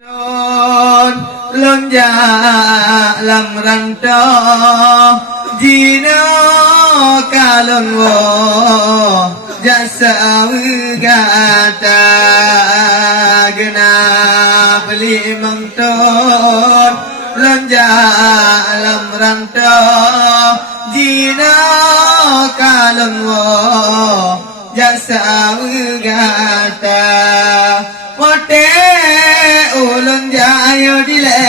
Lonja lam ranto jino kalon wo jasa gata gena beli mangton lonja lam ranto jino kalon wo jasa gata Wate ulun jayo dile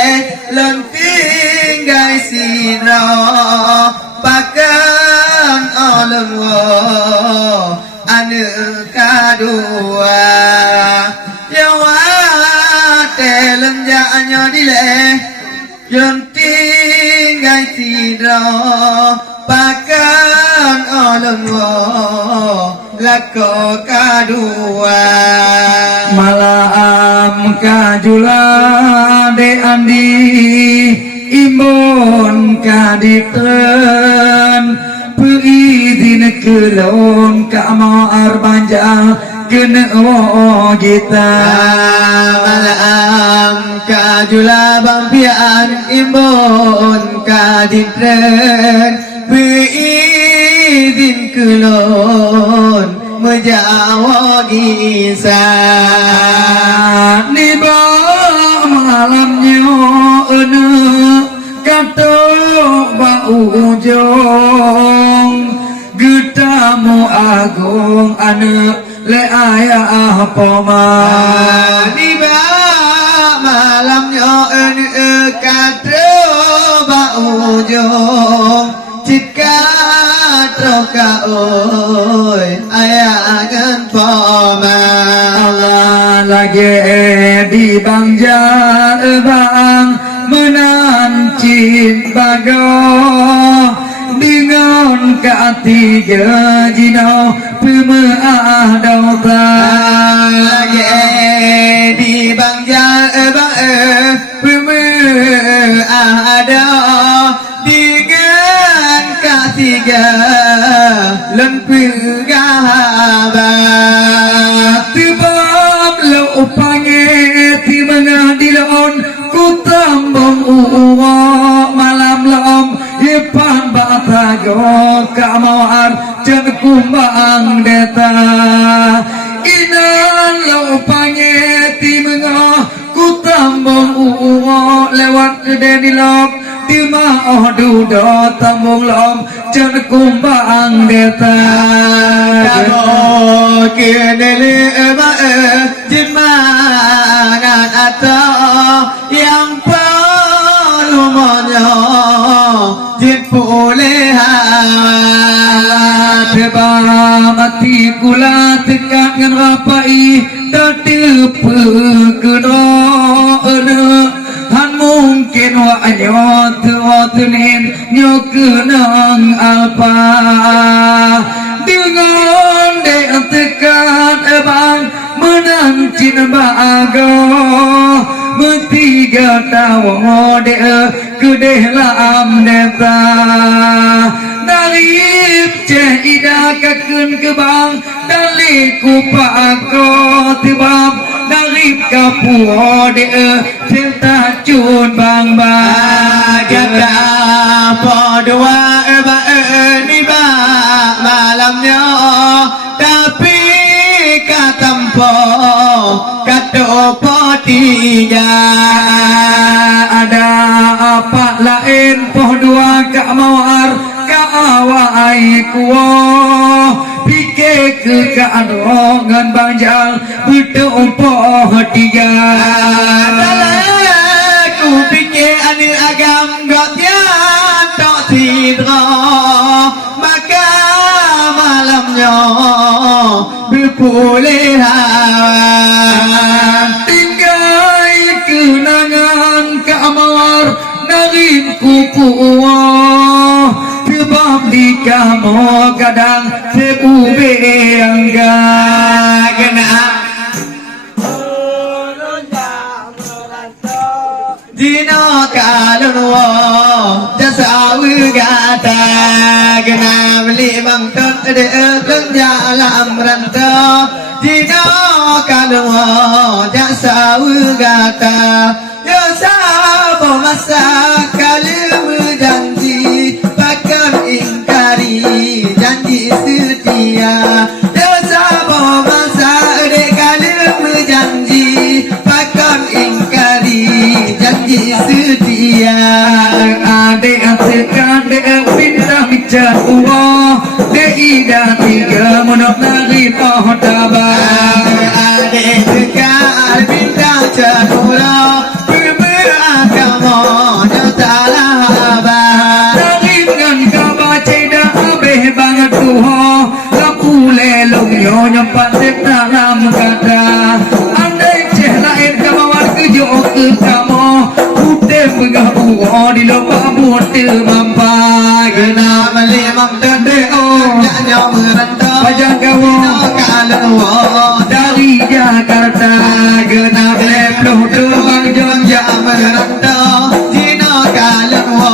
lon tinggai sino pakan olon wo anu kadua ya wate lon jayo dile lon tinggai sino pakan olon wo lako kadua malam kajula de andi imbon kaditen peizin kelon kamar banja kena kita malam kajula bampian imbon kaditen peizin kelon menjawab kisah ni malamnya ene kato bau jong getamu agung ane le ayah poma ni malamnya ene kato bau jong jika troka oi ayagan poma Allah lagi di bangjar bang menancin bago dengan ketiga jino pemaah dauta lagi di bangjar bang pemaah ada dengan ketiga lempu gahabat tibam lo pange ti mengadilon ku tambong uwa malam lom ipan batago kamawar jan kumbang deta inan lo pange ti menga ku tambong uwa lewat denilom Tima oh dudo tambung lom jan kumbang deta Kamo kinili jimangan atau yang pelumonyo jin pulihan Teba mati kula tekak ngan rapai dati pekeno han mungkin wa anyot tunin nyokenang apa dengan de tekan bang menancin bago metiga tawo de kedeh lam deta darip cehida kakun kebang daliku pako tibam darip kapuo de cinta cun bang Kata podua ni ba malamnya tapi katampo kato potiga ada apa lain poh dua kak mawar ka awai kuo pike ke ka adongan banjal betul poh tiga ku pikir anu agam gotnya tok tidro maka malamnya berpulihan tinggai kenangan kamar narim kupuwa sebab di kamu kadang seube angga kena Dino kalon wo Jasawi gata Gena beli mangtot Kerja alam rantau Dino kalwa Jasawi gata Yosabo masa kalim janji Bakal ingkari janji setia Yosabo masa kalim janji Bakal ingkari janji setia Adek adik bintang bicara Allah Deida tiga menok nari pohtabah Adik dekat bintang cakura Beragama nyata lahabah Dengan kabar cedak abeh banget tuho Laku lelong yo nyempat septa lam kata Andai ceh lain kamawar kejo ke kamu Putih bengah uho di lomba buat mampai Kena melimang terdeo Nyanya merantau Pajang kawo Kalua dari Jakarta Genap leploh tuang jonja merantau Dino kalua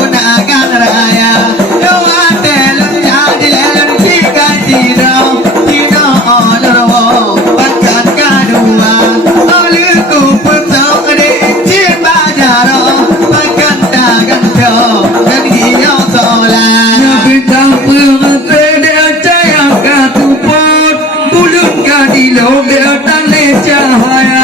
Unagan raya Doa telur jadi lelur jika tidak Dino olurwo Bakat kadua Olurku putuk di Cik Bajaro Bakat dagang jauh Dan hiau solat Bintang pengantin dia cahaya katupot Bulun kadilong dia tanda cahaya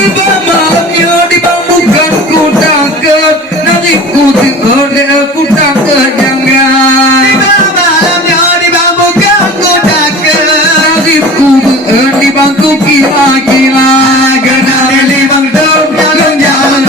Tiba malamnya di bambukan ku takut Nariku tidur dia ku takut jangan Nariku beun di bangku kira-kira Genap limang tahun jalan jalan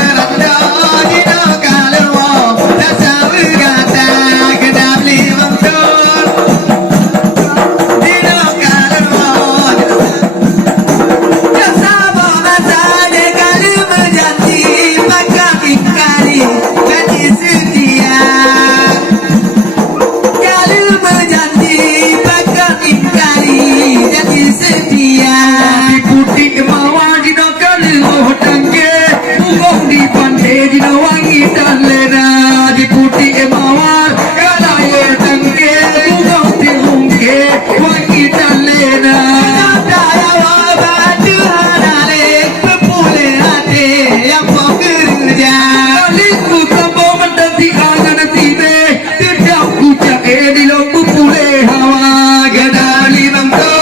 Di putih mawar di nakal oh tangge Bungong di pantai di nawangi dan lena Di putih mawar kalaya tangge Bungong di hungke wangi dan lena Kaliku tambah mendanti angan tibe Tidak ku jahe di lombu pule hawa Gada limang tahun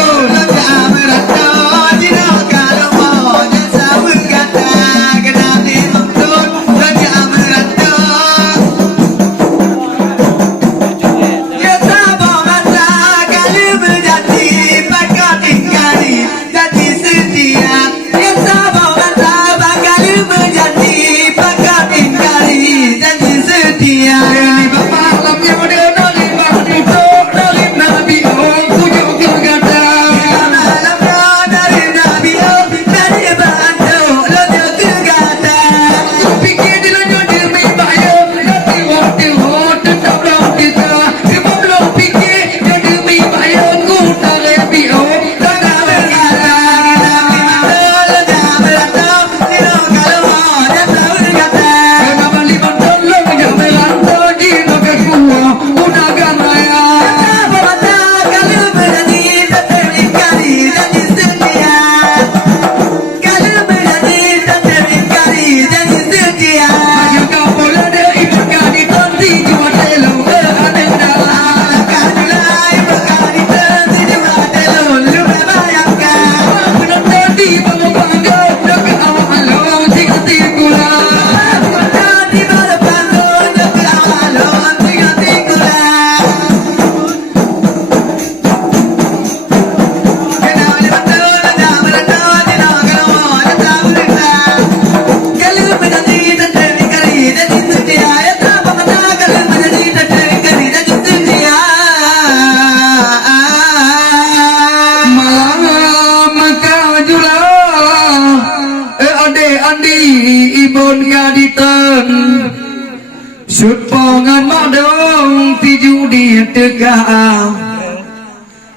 Sut pongan madong tiju di tegak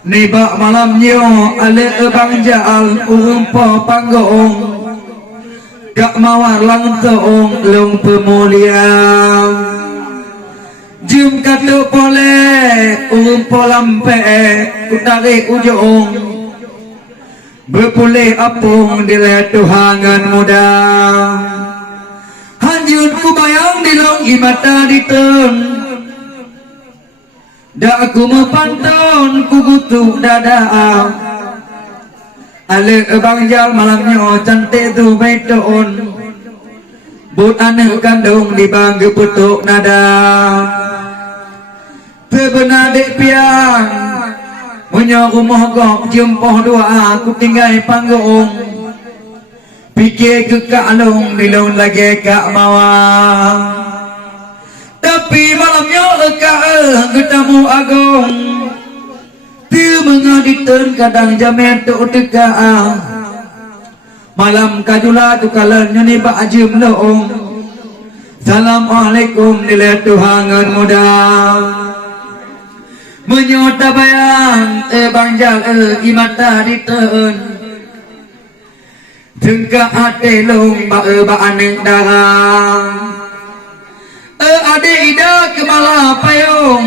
Niba malamnya ale bang jaal urung po panggong gak mawar lang toong long pemulian jum katu pole urung po lampe kutari ujung berpulih apung dile tuhangan muda hanjun ku bayang di long imata ditun dak aku mepantun ku butuh dada ale bang jal malamnya cantik tu beton but anak kandung di bangga putuk nada terbenar dek piang punya rumah gok jumpoh dua aku tinggal panggung pikir ke kalung di lon lagi kak mawang tapi malamnya ketemu agung dia mengadikan kadang jamin tu tega malam kajula tu kalannya ni bak ajum loong Assalamualaikum nilai tuhangan muda menyota bayang banjal imata ditun tengka ate long ba aneng darang ade ida kemala payung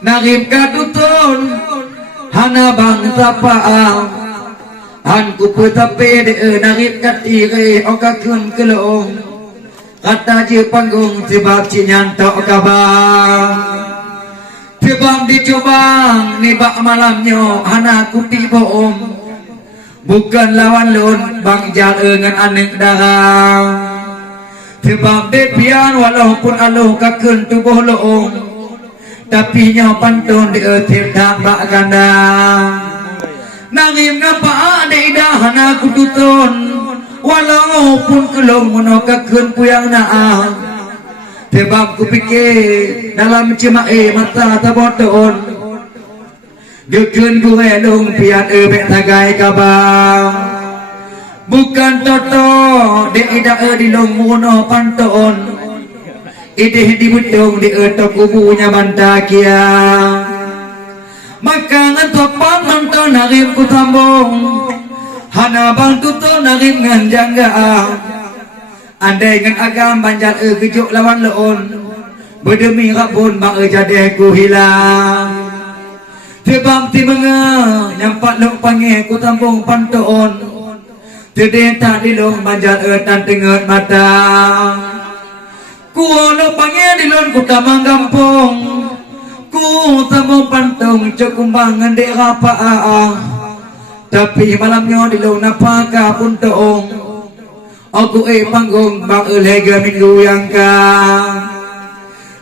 narib kadutun hana bang tapaang han ku petape de narib katire okakun kelong kata je panggung sebab cinyan tok kabang tebang dicobang nibak malamnya hana ku tibom bukan lawan lon bang jal ngan aneng darang sebab depian walaupun aloh kakun tubuh loong tapi nyaw pantun di etir tak bak ganda nangim ngapa ade idahan aku tutun walaupun kelong mono kakun puyang naang sebab ku pikir dalam cimae mata taboton gekun gue long pian ebek tagai kabang bukan toto de ida di long mono panton ide di budong di etok kubunya bantakia maka ngantopan nonton narim ku tambong hana bang tuto narim ngan jangga andai ngan agam banjal gejuk lawan leon berdemi rabun bang jade ku hilang sebab timenga nyampak long pange ku tambong panton Dedeta di long banjal etan tenget mata ku ono pange di long ku tamang gampong ku tamong pantong cekumbangan dek rapa tapi malamnya di long napaka pun toong aku panggung bang lega minggu yang ka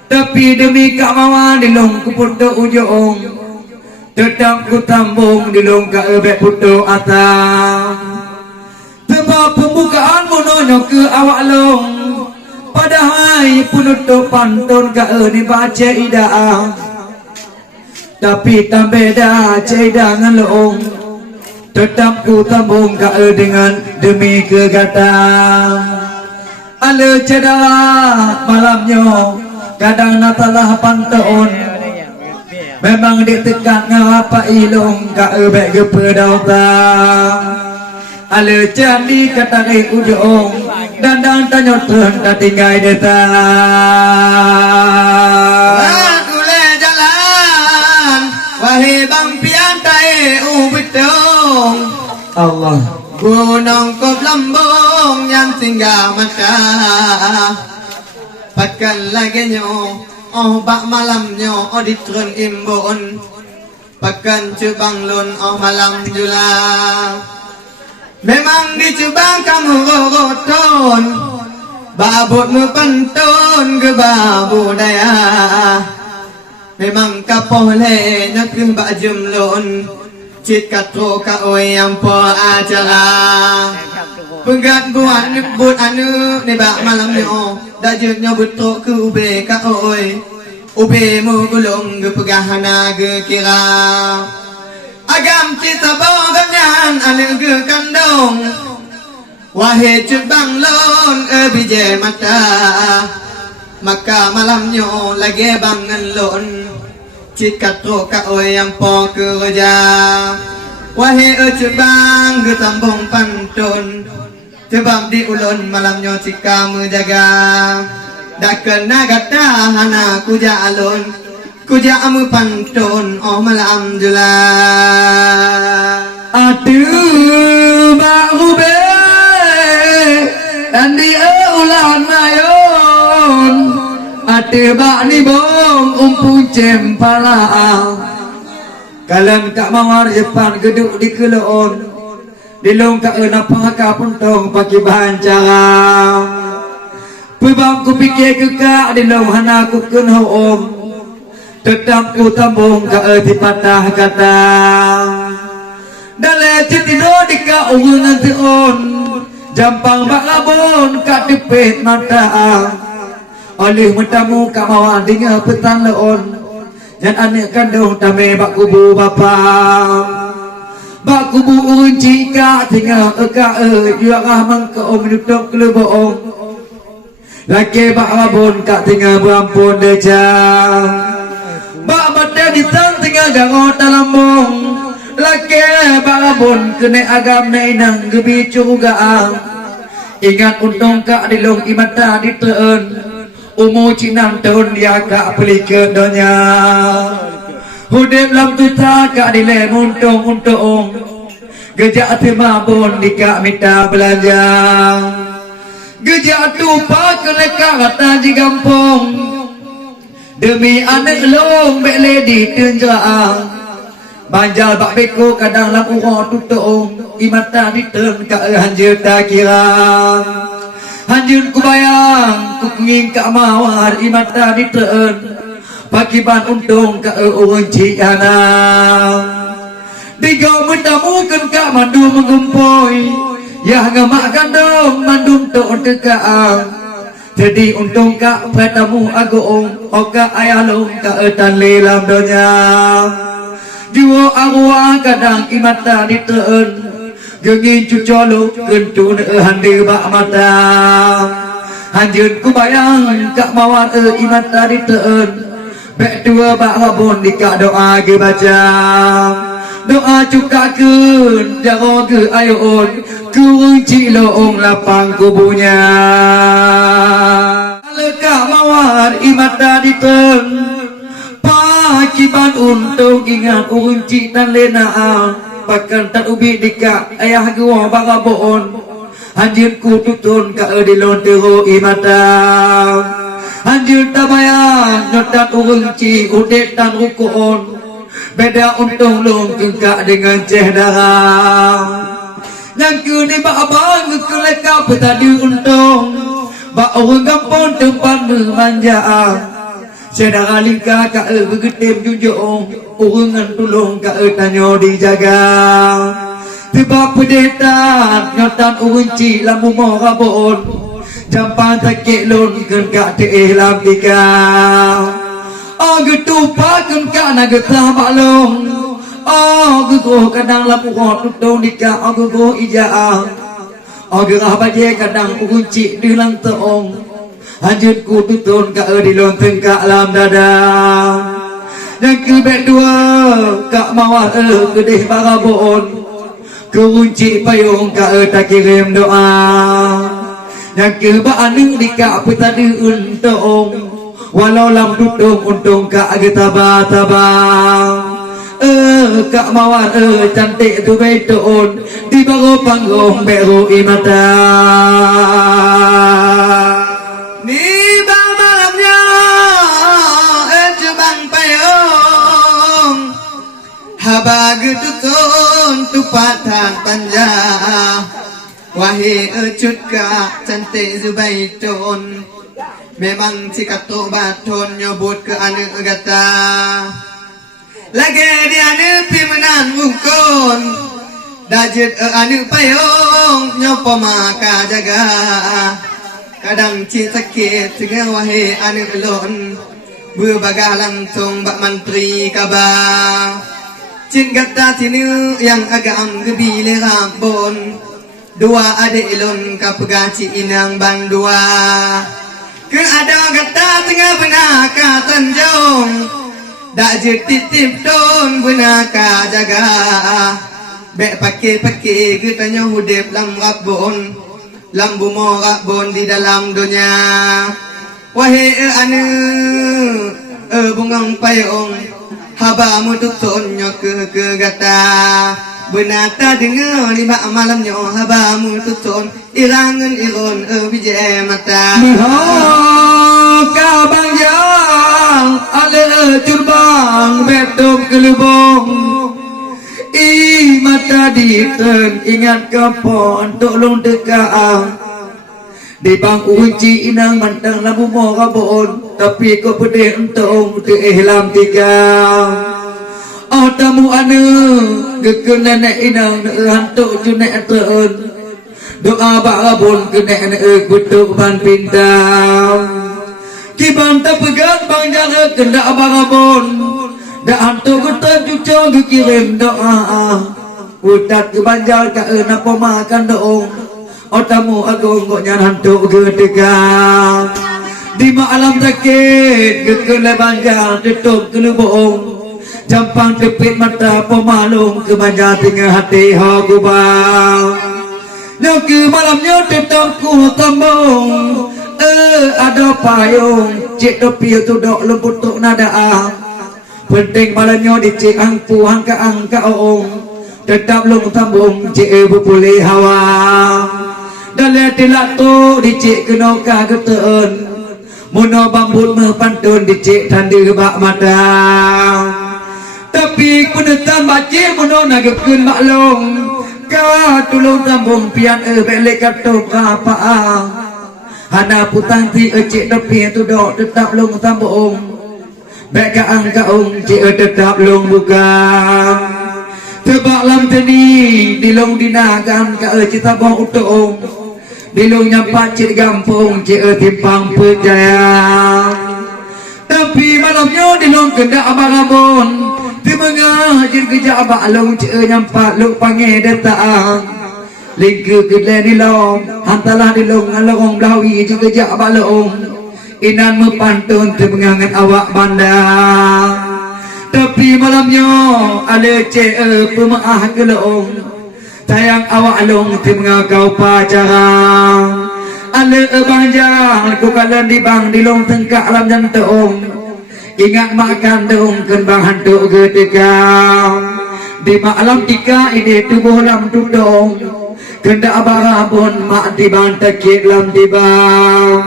tapi demi kak mawa di long ku puto ujung tetap ku tambung di long ka ebek puto atang sebab pembukaan mononya ke awak long padahal penutup pantun ka ni baca idah tapi tak beda ceda ngan long tetap ku tambung ka dengan demi kegatang ale ceda malamnya kadang natalah pantun memang ditekan ngapa ilong ka ebek gepedautan ale candi katare ujung dandang tanyotun tatinggai deta aku le jalan wahai bang pian tae ubitong Allah gunung kop lambung yang tinggal mata patkan lagi nyo bak malamnya ditrun imbon pakan cubang lun malam jula memang dicubang kamu roton babutmu pantun ke babu daya memang kapole nyakim bak jumlon cit katro ka oi yang po acara penggat buat nyebut anu ni bak malam nyo dajut nyo betok ke ube ka oi ube mu gulung ke pegahana ke kira agam cita boganyan ane ke kandung wahai cubang lon bije mata maka malamnya lagi bangun lon cit katro ka oi yang po kerja wahai cebang getambong pantun sebab di ulun malamnya cika menjaga dak kena gata hana kuja alun kuja amu pantun oh malam jelas aduh bahu be dan dia ulan mayon aduh bak ni bong umpun cempala kalian kak mawar Jepang geduk di keloon di long kak enapa kak puntong pakai bahan cara pebang ku pikir ke kak di long hana ku kenho om tetap ku tambung kak di patah kata dalam tidur di kak urungan on jampang bak labon kak dipit mata oleh mentamu kak mawar dengar petang leon dan anak kandung tame bak kubu bapa bak kubu unci kak tinggal eka yuakah mangka om duduk keleboong laki bak labon kak tinggal berampun deja bak mata ditang tinggal jangot dalam bong laki bak labon kena agam na inang gebicu ugaan ingat untung kak dilong imata diteun umur cinang tahun dia kak beli ke dunia hudip lam tuta kak dilem untung gejak tema pun di kak minta belanja gejak tupa ke lekak kata di kampung demi anak long bek di tenjaan banjal bak beko kadang lam urang tutung imata ditern kak hanjir tak kira hanjun ku bayang ku nging kak mawar imata diteun pakiban untung kak unci anang digo mentamukeun kak mandum mengumpoi ya ngamak kandong mandum tok tekaang jadi untung kak patamu agoong oka ayalong kak etan lelam donya juo arwah kadang imata diteun gengin cucolo kentu hande bak mata hanjun ku bayang kak mawar imata diteun bek dua bak rabon di kak doa ge baca doa cukakeun jaro ge ayon ku unci loong lapang kubunya kak mawar imata diteun pakiban untung ingat unci dan lenaan pakan tak ubi dika ayah gua bagaboon hanjir ku tutun ka edilon tero imata hanjir tabayang nyotat urungci udet tan rukuon beda untung long kengka dengan cehdara yang ku ni bak abang keleka petadi untung bak orang kampung tempat memanja sedara lingkar ka begetem junjung urungan tulung ka tanyo dijaga tiba pedetan nyotan urunci lamu mo rabon jampang takik lon ken ka te lam dika getupa ken ka na getah balong gego kadang lamu ho tutong dika gego ijaa gerah baje kadang urunci dilang teong hanjut ku tutun ka di lonteng ka alam dada dan kebek dua kak mawar kedih barabon kunci payung ka tak kirim doa dan keba anu di kak petadi untung walau lam tutung untung kak getaba-taba kak mawar cantik tu beton di baro panggung beru imata ni bang malamnya cebang payung haba getutun tu patang panja wahai cut ka cantik zubaitun memang si kato baton nyobot ke ane gata lagi di ane pimenan mungkon dajit ane payung nyopo maka jaga kadang cik sakit tengah wahai anak lon berbagah langsung bak menteri kabar cik kata sini yang agak gebile rabon dua adik lon kapegah cik inang bandua ke ada kata tengah benar ka tanjung dak je titip don gunaka jaga bek pakai ke tanya hudip lam rabon lam bumo rabon di dalam dunia wahai anu bungang payung haba mututonnya ke gata benata dengar lima malamnya haba mututon irangan iron bijaya mata kau bang yang ale curbang betul kelubong mata diten ingat kapon tolong dekat di bang uji inang mantang lampu mo kabon tapi ko pede entong te ihlam tiga tamu anu geken nenek inang hantu junek teun doa bakabon kene kutuk ban pintang kibang tepegat bang jaga kendak bakabon dak hantu kutuk cucok kirim doa udat kebanjal ka napa makan doong tamu agung kok nyan hantu gedega di malam sakit gekele banjal tutup kelubong jampang tepit mata pemalung kebanjal tinggal hati hagubang nyaki malamnya tetap ku tambung ada payung cik tepi tu dok lembut tuk nada penting malamnya dicik angpu angka ong tetap long tambung cik bupuli hawa dalam tilak tu dicik kena kageteun muno bambut mepantun dicik tandi bak mata tapi kunetan bacik muno nagepkeun maklong ka tulung tambung pian belek kato ka paang hana putang ti cik tepi tu dok tetap long tambung bek ka angka ong cik tetap long buka tebak lam teni dilong dinagan ka cita bong utuong dilong nyampak cik gampung cik timpang perjaya tapi malamnya dilong kendak abang-abon di mengah jir kejap abang long cik nyampak luk panggil datang lingke kedai dilong hantalah dilong ngalong belawi jir kejap abang long inan mepantun temengangan awak bandang tapi malamnya ada cik pemaah kelong sayang awak long timga kau pacara ada banjang ku kalan di bang di long tengkak alam jantung ingat makan dong kembang hantu ketika di malam tika ini tubuh lam tudong kendak barabon mak di bang takik lam di bang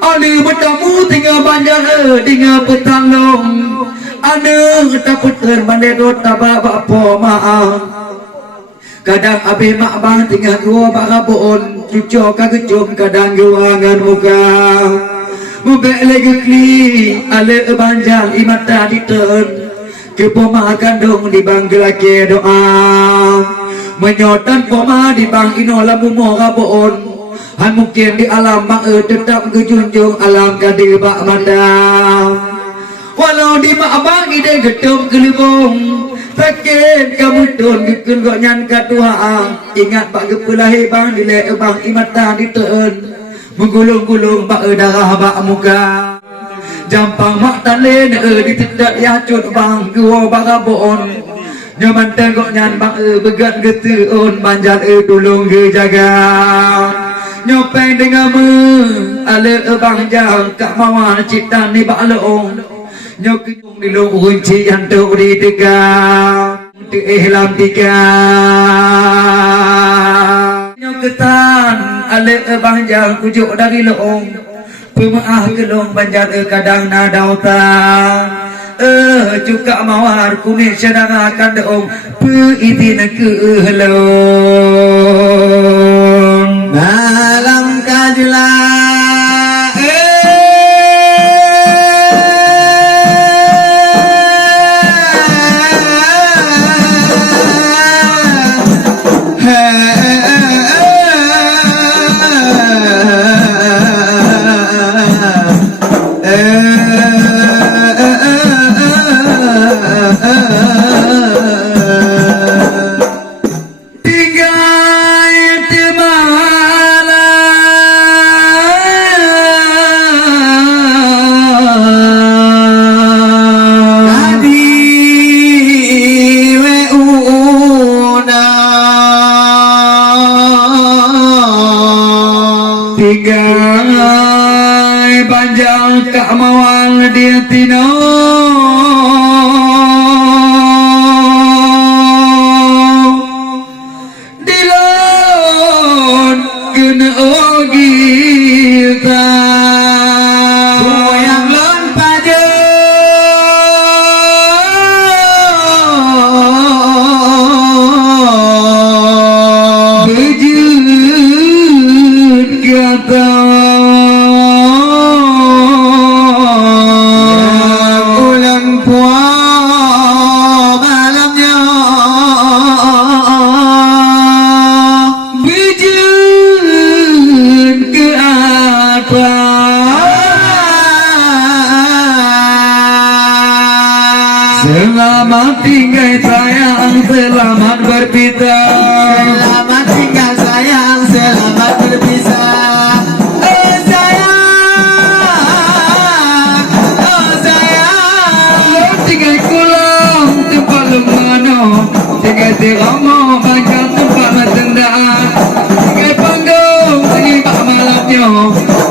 ada bertamu tinggal banjang tinggal petang long ada takut terbandai dota bapa maaf kadang abe mak bang tinggal gua bakabon cucok kagecum kadang guangan muka mubek lagi kli ale banjal imata diten kepo makan dong di bang gelake doa menyotan poma di bang inola mumo kabon han mungkin di alam bang tetap kejunjung alam kadi bak mandang walau di mak bang ide gedung kelubong sakit kamu tun gekun kok nyan katua ingat pak gepulahi bang dile bang imata diteun menggulung-gulung bak darah bak muka jampang mak talen ditedak ya cut bang gua bakabon nyaman tengok nyan bang begat geteun banjal tulung ge jaga nyopeng dengan me ale bang jang kak mawan cita ni bak leong nyok di lo kunci hantu di tegang di ihlam tiga nyok ketan ale bang jang kujuk dari leong pemaah gelong banjar kadang nadau ta cuka mawar kuning sedang akan deong peitin ke helong malam kajelah tinggal di malam Selamat tinggal sayang, selamat berpisah. Selamat tinggal sayang, selamat berpisah. Oh sayang, oh sayang. Lo tinggal kulang tempat lemano, tinggal diramo banyak tempat matendaan. Tinggal panggung terlibat malamnya,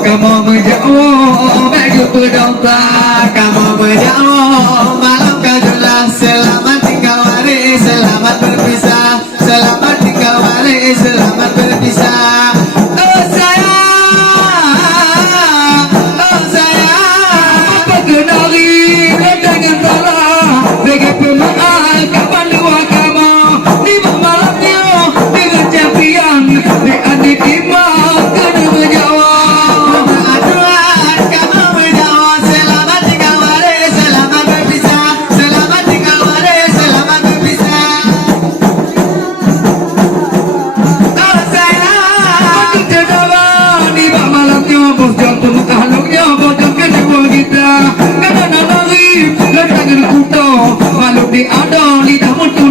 kamu menjauh bagi berdauta. Kamu berjauh malam kajulah. Selamat tinggal waris, selamat berpisah. Selamat tinggal waris, selamat berpisah. Oh sayang, oh sayang. Apa kenari dengan salah bagi pemaaf kapan dua kamu di malamnya dengan capian di adik imam kena menjawab. Aduan kamu berjauh. Selamat tinggal waris, selamat berpisah. Selamat tinggal waris, selamat berpisah. Oh sayang. Aku terdawa di malamnya bos jantung haluknya bos jantung kedua kita kena nari letakkan kuto makhluk di ada lidah mutu